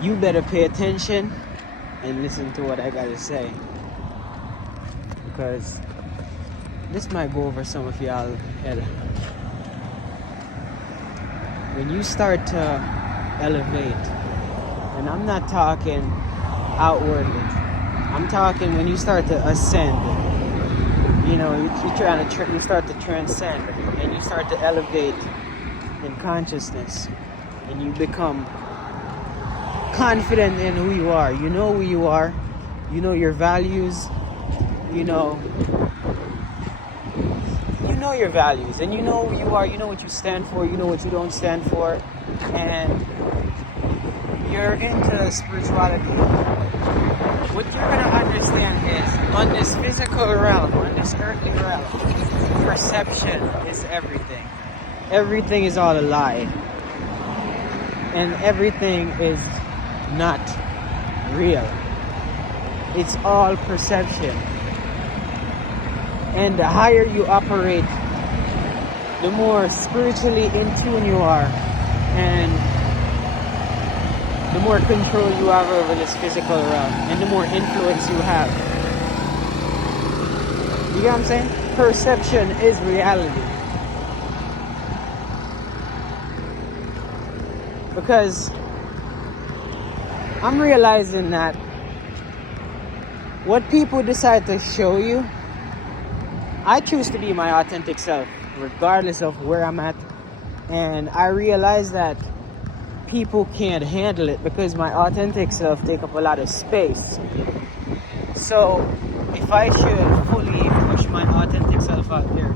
you better pay attention and listen to what I gotta say, because this might go over some of y'all head. When you start to elevate, and I'm not talking outwardly, I'm talking when you start to ascend. You know, you start to transcend, and you start to elevate in consciousness, and you become confident in who you are. You know who you are. You know your values. You know your values, and you know who you are. You know what you stand for. You know what you don't stand for, and you're into spirituality. What you're gonna understand is, on this physical realm, on this earthly realm, perception is everything. Everything is all a lie, and everything is not real. It's all perception. And the higher you operate, the more spiritually in tune you are, and the more control you have over this physical realm, and the more influence you have. You get what I'm saying? Perception is reality. Because I'm realizing that what people decide to show you, I choose to be my authentic self, regardless of where I'm at. And I realize that people can't handle it because my authentic self takes up a lot of space. So if I should fully push my authentic self out there,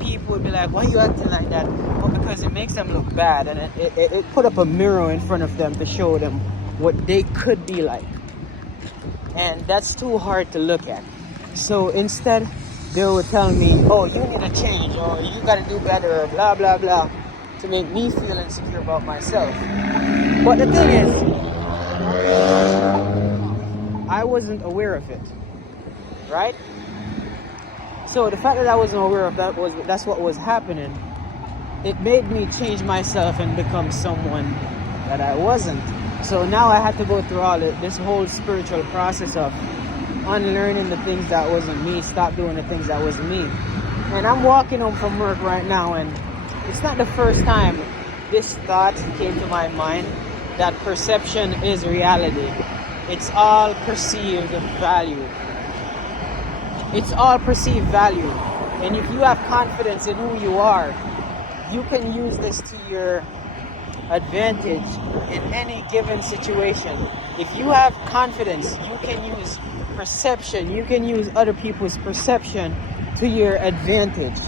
people would be like, why are you acting like that? Well, because it makes them look bad, and it put up a mirror in front of them to show them what they could be like. And that's too hard to look at. So instead, they would tell me, oh, you need to change, or you gotta do better, or blah blah blah, to make me feel insecure about myself. But the thing is, I wasn't aware of it, right? So the fact that I wasn't aware of that's what was happening. It made me change myself and become someone that I wasn't. So now I had to go through this whole spiritual process of unlearning the things that wasn't me, stop doing the things that wasn't me. And I'm walking home from work right now, and it's not the first time this thought came to my mind, that perception is reality. It's all perceived value. It's all perceived value. And if you have confidence in who you are, you can use this to your advantage in any given situation. If you have confidence, you can use perception. You can use other people's perception to your advantage.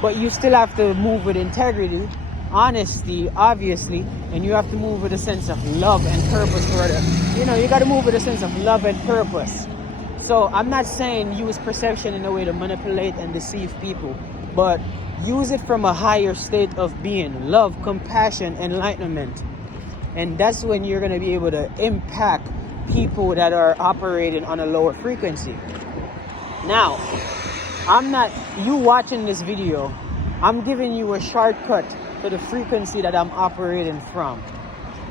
But you still have to move with integrity, honesty, obviously, and you have to move with a sense of love and purpose for it. You know, you got to move with a sense of love and purpose. So I'm not saying use perception in a way to manipulate and deceive people, but use it from a higher state of being, love, compassion, enlightenment. And that's when you're going to be able to impact people that are operating on a lower frequency. Now, you watching this video, I'm giving you a shortcut to the frequency that I'm operating from.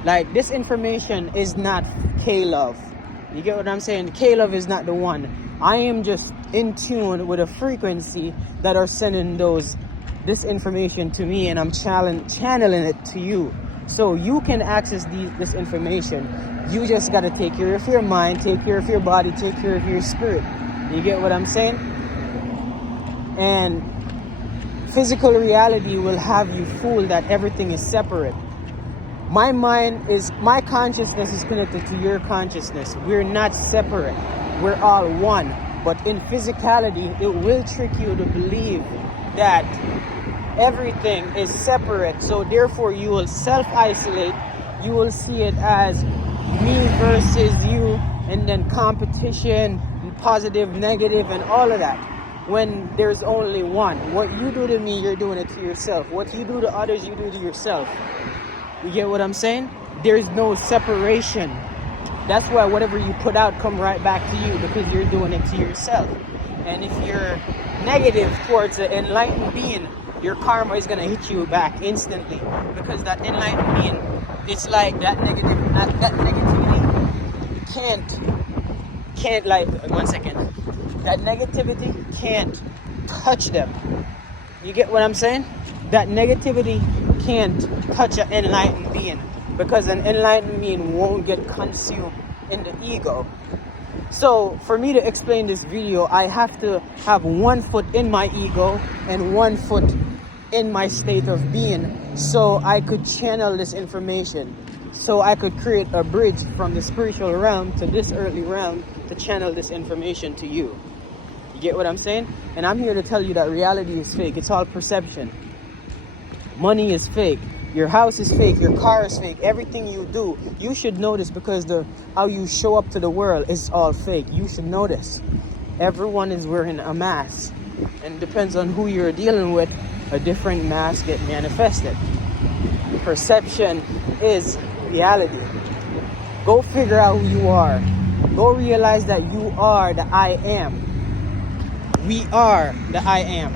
Like, this information is not K-Love. You get what I'm saying? K-Love is not the one. I am just in tune with a frequency that are sending this information to me, and I'm channeling it to you. So you can access this information. You just got to take care of your mind, take care of your body, take care of your spirit. You get what I'm saying? And physical reality will have you fooled that everything is separate. My consciousness is connected to your consciousness. We're not separate. We're all one. But in physicality, it will trick you to believe that everything is separate. So therefore, you will self-isolate. You will see it as me versus you, and then competition, positive, negative, and all of that. When there's only one. What you do to me, you're doing it to yourself. What you do to others, you do to yourself. You get what I'm saying? There's no separation. That's why whatever you put out come right back to you, because you're doing it to yourself. And if you're negative towards an enlightened being, your karma is going to hit you back instantly, because that enlightened being, it's like that negative that negativity can't like, one second. That negativity can't touch them. You get what I'm saying? That negativity can't touch an enlightened being, because an enlightened being won't get consumed in the ego. So for me to explain this video, I have to have 1 foot in my ego and 1 foot in my state of being, so I could channel this information, so I could create a bridge from the spiritual realm to this earthly realm to channel this information to you. You get what I'm saying? And I'm here to tell you that reality is fake. It's all perception. Money is fake. Your house is fake. Your car is fake. Everything you do, you should know this, because how you show up to the world is all fake. You should know this. Everyone is wearing a mask, and it depends on who you're dealing with. A different mask get manifested. Perception is reality. Go figure out who you are. Go realize that you are the I am. We are the I am.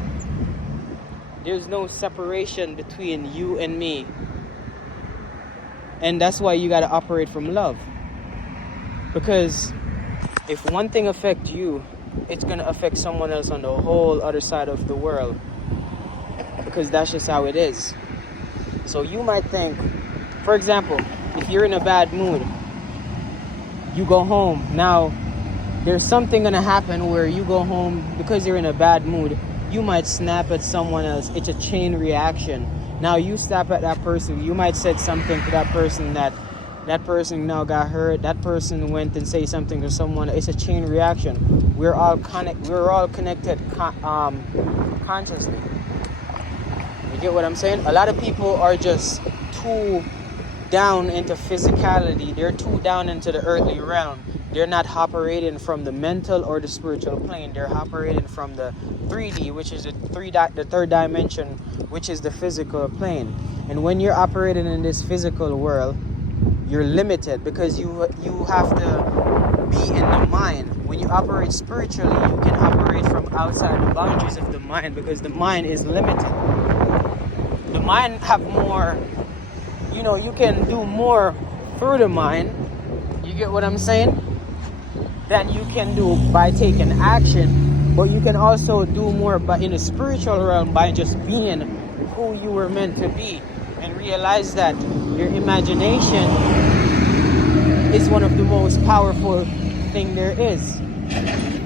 There's no separation between you and me. And that's why you got to operate from love. Because if one thing affects you, it's going to affect someone else on the whole other side of the world. Because that's just how it is. So you might think, for example, if you're in a bad mood, you go home. Now, there's something going to happen where you go home because you're in a bad mood. You might snap at someone else. It's a chain reaction. Now you snap at that person. You might said something to that person that person now got hurt. That person went and say something to someone. It's a chain reaction. We're all connected consciously. You get what I'm saying? A lot of people are just too down into physicality. They're too down into the earthly realm. They're not operating from the mental or the spiritual plane. They're operating from the 3D, which is the third dimension, which is the physical plane. And when you're operating in this physical world, you're limited, because you have to be in the mind. When you operate spiritually, you can operate from outside the boundaries of the mind, because the mind is limited. The mind have more, you can do more through the mind. You get what I'm saying? Than you can do by taking action. But you can also do more in the spiritual realm by just being who you were meant to be, and realize that your imagination is one of the most powerful thing there is.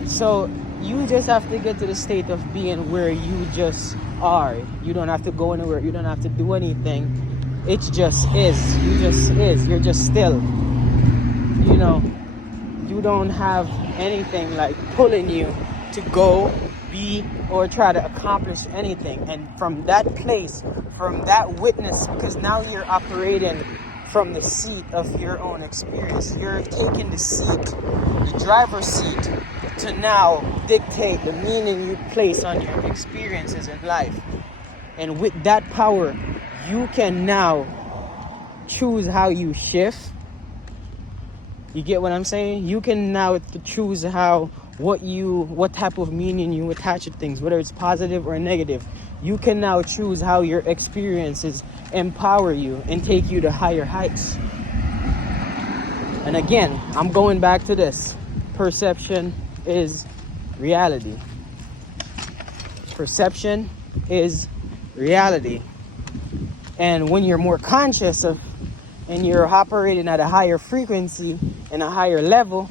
So you just have to get to the state of being where you just are. You don't have to go anywhere. You don't have to do anything. It just is. You just is. You're just still. You don't have anything like pulling you to go, be, or try to accomplish anything. And from that place, from that witness, because now you're operating from the seat of your own experience. You're taking the seat, the driver's seat, to now dictate the meaning you place on your experiences in life. And with that power, you can now choose how you shift. You get what I'm saying? You can now choose what type of meaning you attach to things, whether it's positive or negative. You can now choose how your experiences empower you and take you to higher heights. And again, I'm going back to this. Perception is reality. Perception is reality. And when you're more conscious of, and you're operating at a higher frequency and a higher level,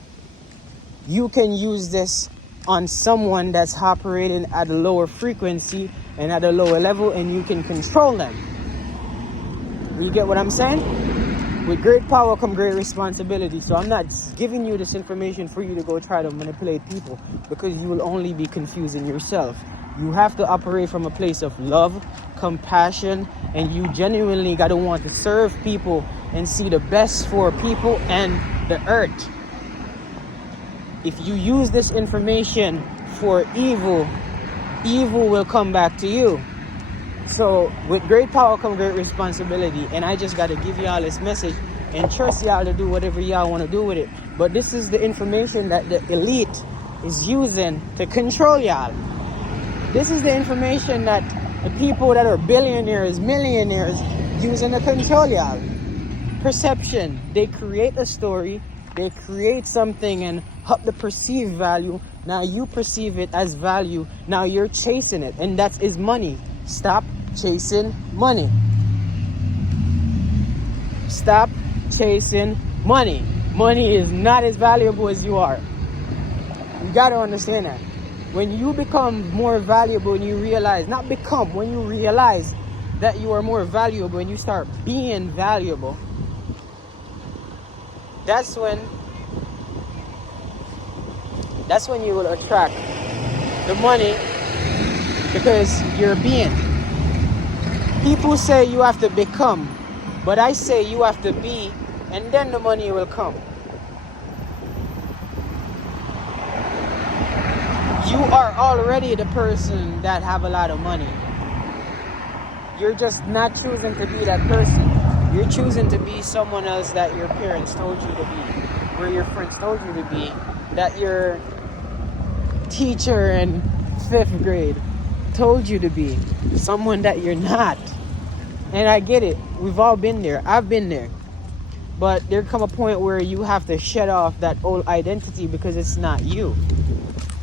you can use this on someone that's operating at a lower frequency and at a lower level, and you can control them. You get what I'm saying? With great power come great responsibility. So I'm not giving you this information for you to go try to manipulate people, because you will only be confusing yourself. You have to operate from a place of love, compassion, and you genuinely got to want to serve people and see the best for people and the earth. If you use this information for evil, evil will come back to you. So with great power come great responsibility, and I just got to give y'all this message and trust y'all to do whatever y'all want to do with it. But this is the information that the elite is using to control y'all. This is the information that the people that are billionaires, millionaires using to control y'all. Perception. They create a story, they create something and up the perceived value. Now you perceive it as value. Now you're chasing it, and that is money. Stop chasing money. Stop chasing money. Money is not as valuable as you are. You got to understand that. When you become more valuable and you realize, not become, when you realize that you are more valuable and you start being valuable, that's when you will attract the money, because you're being. People say you have to become, but I say you have to be, and then the money will come. You are already the person that have a lot of money. You're just not choosing to be that person. You're choosing to be someone else that your parents told you to be, where your friends told you to be, that your teacher in 5th grade told you to be, someone that you're not. And I get it. We've all been there. I've been there. But there come a point where you have to shed off that old identity because it's not you.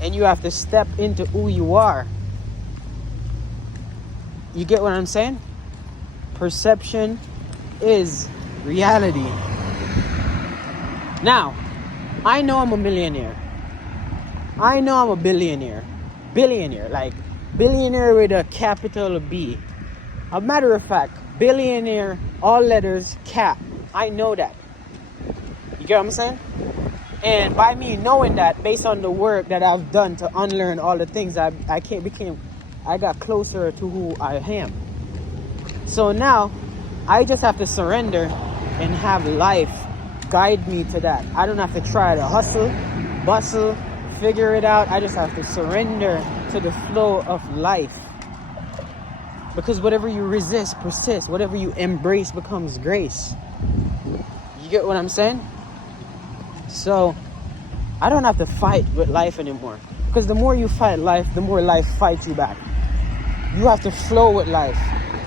And you have to step into who you are. You get what I'm saying? Perception is reality. Now, I know I'm a millionaire. I know I'm a billionaire. Billionaire, like billionaire with a capital B. A matter of fact, billionaire, all letters, cap. I know that. You get what I'm saying? And by me knowing that, based on the work that I've done to unlearn all the things, I got closer to who I am. So now, I just have to surrender and have life guide me to that. I don't have to try to hustle, bustle, figure it out. I just have to surrender to the flow of life. Because whatever you resist persists. Whatever you embrace becomes grace. You get what I'm saying? So, I don't have to fight with life anymore. Because the more you fight life, the more life fights you back. You have to flow with life.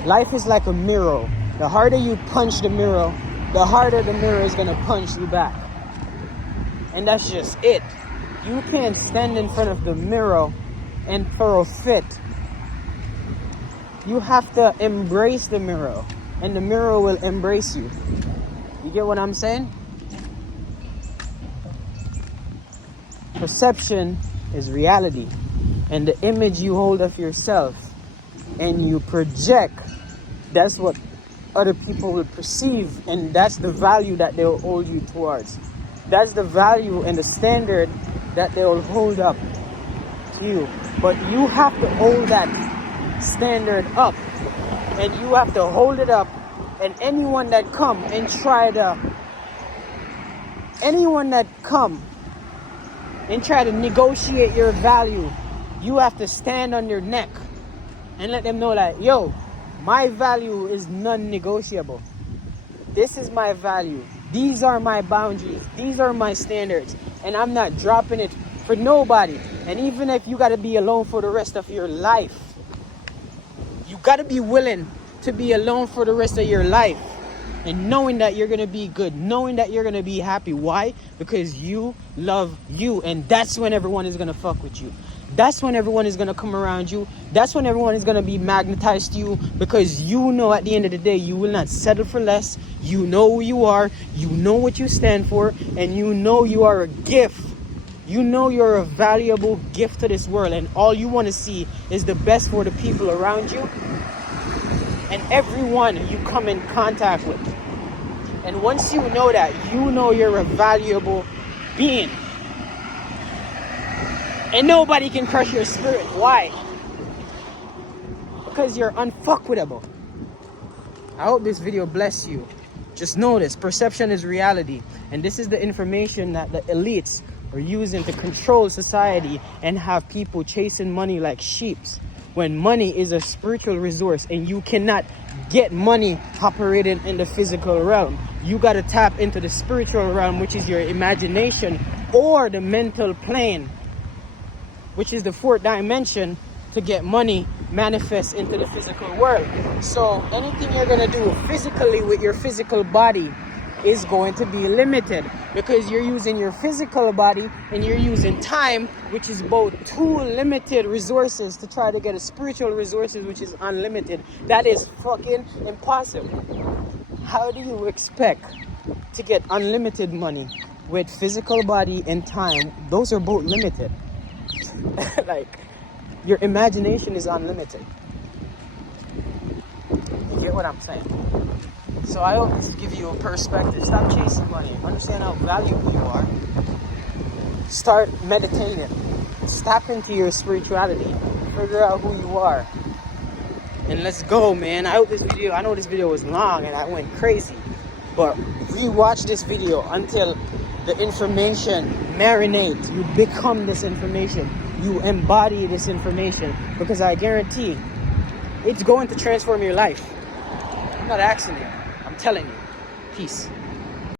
Life is like a mirror. The harder you punch the mirror, the harder the mirror is going to punch you back. And that's just it. You can't stand in front of the mirror and throw a fit. You have to embrace the mirror, and the mirror will embrace you. You get what I'm saying? Perception is reality, and the image you hold of yourself and you project, that's what other people will perceive, and that's the value that they'll hold you towards. That's the value and the standard that they'll hold up to you. But you have to hold that standard up, and you have to hold it up, and anyone that come and try to negotiate your value, you have to stand on your neck and let them know, like, yo, my value is non-negotiable. This is my value. These are my boundaries. These are my standards, and I'm not dropping it for nobody. And even if you got to be alone for the rest of your life, you got to be willing to be alone for the rest of your life, and knowing that you're going to be good, knowing that you're going to be happy. Why? Because you love you, and that's when everyone is going to fuck with you. That's when everyone is going to come around you. That's when everyone is going to be magnetized to you, because you know at the end of the day, you will not settle for less. You know who you are. You know what you stand for, and you know you are a gift. You know you're a valuable gift to this world, and all you want to see is the best for the people around you and everyone you come in contact with. And once you know that, you know you're a valuable being. And nobody can crush your spirit. Why? Because you're unfuckwittable. I hope this video bless you. Just know this. Perception is reality. And this is the information that the elites are using to control society and have people chasing money like sheep. When money is a spiritual resource, and you cannot get money operating in the physical realm. You got to tap into the spiritual realm, which is your imagination, or the mental plane, which is the 4th dimension, to get money manifest into the physical world. So anything you're going to do physically with your physical body is going to be limited, because you're using your physical body and you're using time, which is both two limited resources, to try to get a spiritual resources which is unlimited. That is fucking impossible. How do you expect to get unlimited money with physical body and time? Those are both limited. Like, your imagination is unlimited. You get what I'm saying? So I hope this gives you a perspective. Stop chasing money. Understand how valuable you are. Start meditating. Step into your spirituality. Figure out who you are. And let's go, man. I hope this video, I know this video was long and I went crazy, but rewatch this video until the information marinates. You become this information. You embody this information, because I guarantee it's going to transform your life. I'm not asking you. I'm telling you. Peace.